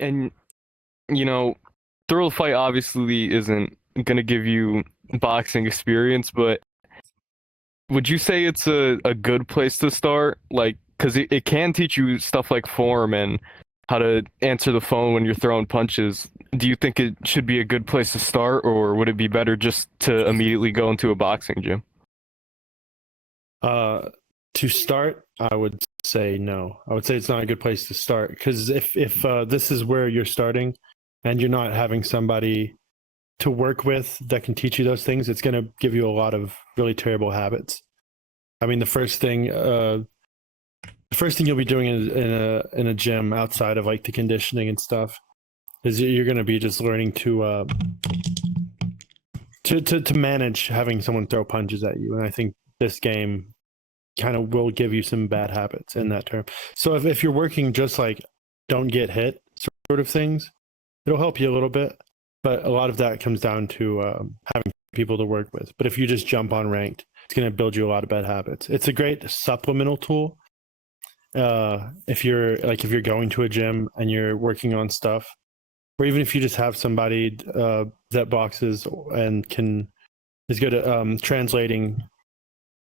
And you know, thrill fight obviously isn't gonna give you boxing experience, but would you say it's a good place to start? Like, because it can teach you stuff like form and how to answer the phone when you're throwing punches. Do you think it should be a good place to start, or would it be better just to immediately go into a boxing gym? Uh, to start, I would say no. I would say it's not a good place to start because if this is where you're starting and you're not having somebody to work with that can teach you those things, it's going to give you a lot of really terrible habits. I mean, the first thing you'll be doing in a gym outside of like the conditioning and stuff is you're going to be just learning to manage having someone throw punches at you. And I think this game kind of will give you some bad habits in that term. So if you're working just like don't get hit sort of things, it'll help you a little bit. But a lot of that comes down to having people to work with. But if you just jump on ranked, it's going to build you a lot of bad habits. It's a great supplemental tool. If you're going to a gym and you're working on stuff, or even if you just have somebody that boxes and is good at translating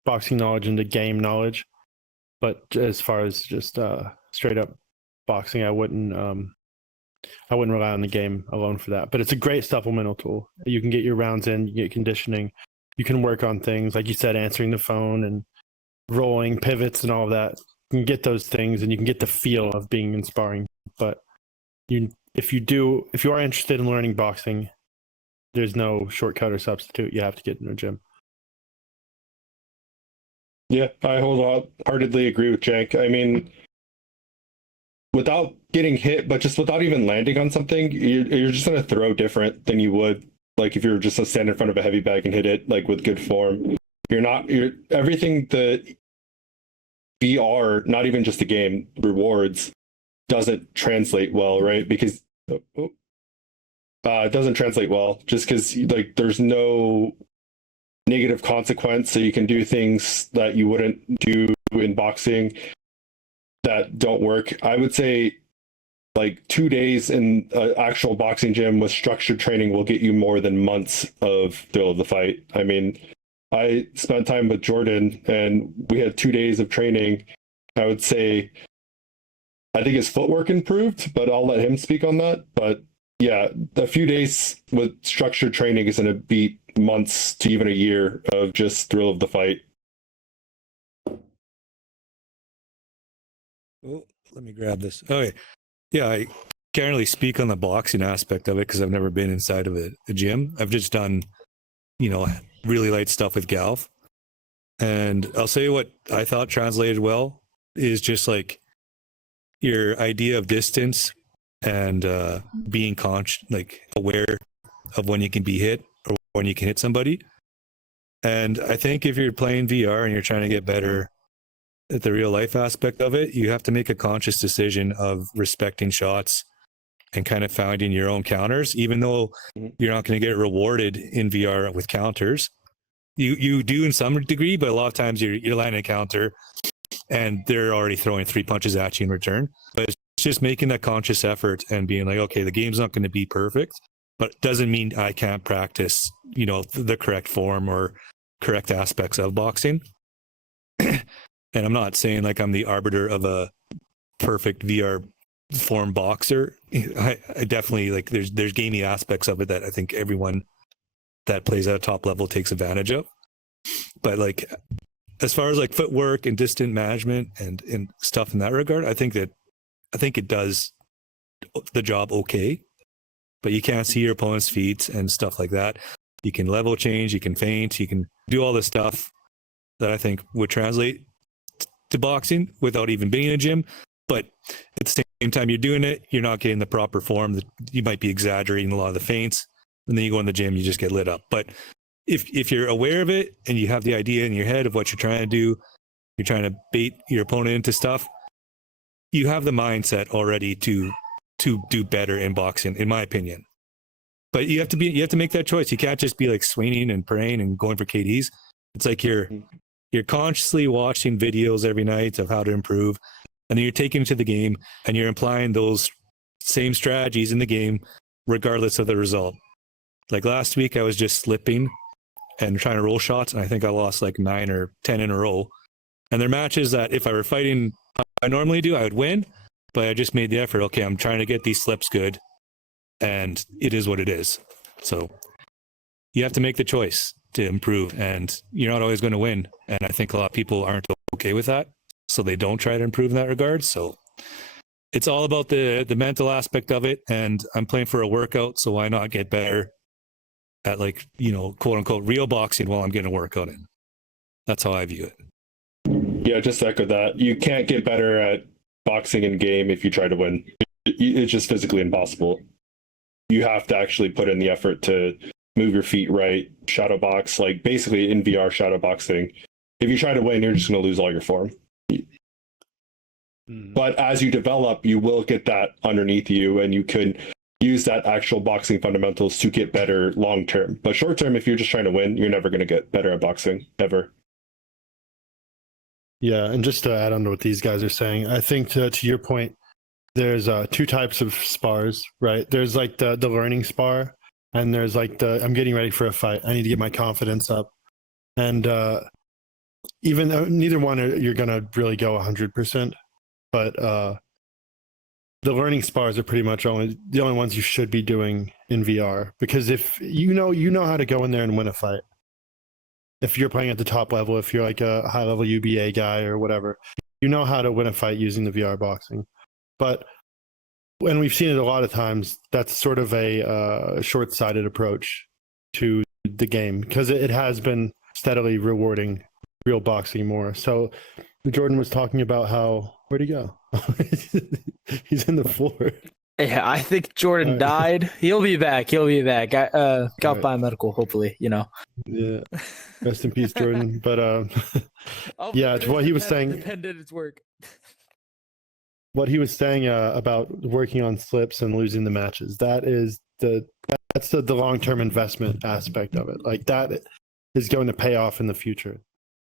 boxing knowledge into game knowledge. But as far as just straight up boxing, I wouldn't rely on the game alone for that. But it's a great supplemental tool. You can get your rounds in, you get conditioning, you can work on things like you said, answering the phone and rolling pivots and all of that. You can get those things and you can get the feel of being in sparring. But if you are interested in learning boxing, there's no shortcut or substitute. You have to get in a gym. Yeah, I wholeheartedly agree with Jank. I mean, without getting hit, but just without even landing on something, you're just going to throw different than you would like if you were just to stand in front of a heavy bag and hit it like with good form. You're everything the VR, not even just the game, rewards doesn't translate well, right? Because it doesn't translate well just because like there's no negative consequence, so you can do things that you wouldn't do in boxing that don't work. I would say like 2 days in an actual boxing gym with structured training will get you more than months of thrill of the fight. I mean, I spent time with Jordan and we had 2 days of training. I would say I think his footwork improved, but I'll let him speak on that. But yeah, a few days with structured training is going to beat months to even a year of just thrill of the fight. Oh, let me grab this. Okay. Yeah, I can't really speak on the boxing aspect of it because I've never been inside of a gym. I've just done, really light stuff with Galv. And I'll say what I thought translated well is just like your idea of distance and being aware of when you can be hit or when you can hit somebody. And I think if you're playing VR and you're trying to get better at the real life aspect of it, you have to make a conscious decision of respecting shots and kind of finding your own counters, even though you're not going to get rewarded in VR with counters. You do in some degree, but a lot of times you're landing a counter and they're already throwing 3 punches at you in return. But it's just making that conscious effort and being like, okay, the game's not going to be perfect, but it doesn't mean I can't practice, the correct form or correct aspects of boxing. And I'm not saying like I'm the arbiter of a perfect VR form boxer. I definitely like there's gamey aspects of it that I think everyone that plays at a top level takes advantage of. But like as far as like footwork and distance management and stuff in that regard, I think it does the job okay. But you can't see your opponent's feet and stuff like that. You can level change, you can feint, you can do all this stuff that I think would translate to boxing without even being in a gym. But at the same time you're doing it, you're not getting the proper form. You might be exaggerating a lot of the feints, and then you go in the gym, you just get lit up. But if you're aware of it and you have the idea in your head of what you're trying to do, you're trying to bait your opponent into stuff, you have the mindset already to do better in boxing, in my opinion. But you have to make that choice. You can't just be like swinging and praying and going for KDs. It's like you're consciously watching videos every night of how to improve, and then you're taking it to the game and you're applying those same strategies in the game, regardless of the result. Like last week, I was just slipping and trying to roll shots, and I think I lost like 9 or 10 in a row. And they're matches that if I were fighting how I normally do, I would win, but I just made the effort. Okay, I'm trying to get these slips good, and it is what it is. So you have to make the choice to improve, and you're not always going to win. And I think a lot of people aren't okay with that, so they don't try to improve in that regard. So it's all about the mental aspect of it, and I'm playing for a workout, so why not get better at, like, you know, quote unquote real boxing while I'm getting a workout in. That's how I view it. Yeah, just to echo that. You can't get better at boxing in game if you try to win. It's just physically impossible. You have to actually put in the effort to move your feet right, shadow box, like basically in VR shadow boxing. If you try to win, you're just going to lose all your form. But as you develop, you will get that underneath you, and you can use that actual boxing fundamentals to get better long term. But short term, if you're just trying to win, you're never going to get better at boxing, ever. Yeah, and just to add on to what these guys are saying, I think to your point, there's 2 types of spars, right? There's like the learning spar, and there's like the I'm getting ready for a fight. I need to get my confidence up. And even though neither one you're going to really go 100%, but the learning spars are pretty much the only ones you should be doing in VR, because if you know how to go in there and win a fight. If you're playing at the top level, if you're like a high level UBA guy or whatever, you know how to win a fight using the VR boxing. But when we've seen it a lot of times, that's sort of a short-sighted approach to the game, because it has been steadily rewarding real boxing more. So Jordan was talking about where'd he go? He's in the floor. Yeah, I think Jordan died. He'll be back. Got biomedical, hopefully, you know. Yeah. Rest in peace, Jordan. But yeah, what he was saying. Depended its work. What he was saying about working on slips and losing the matches, that's the long-term investment aspect of it. Like that is going to pay off in the future.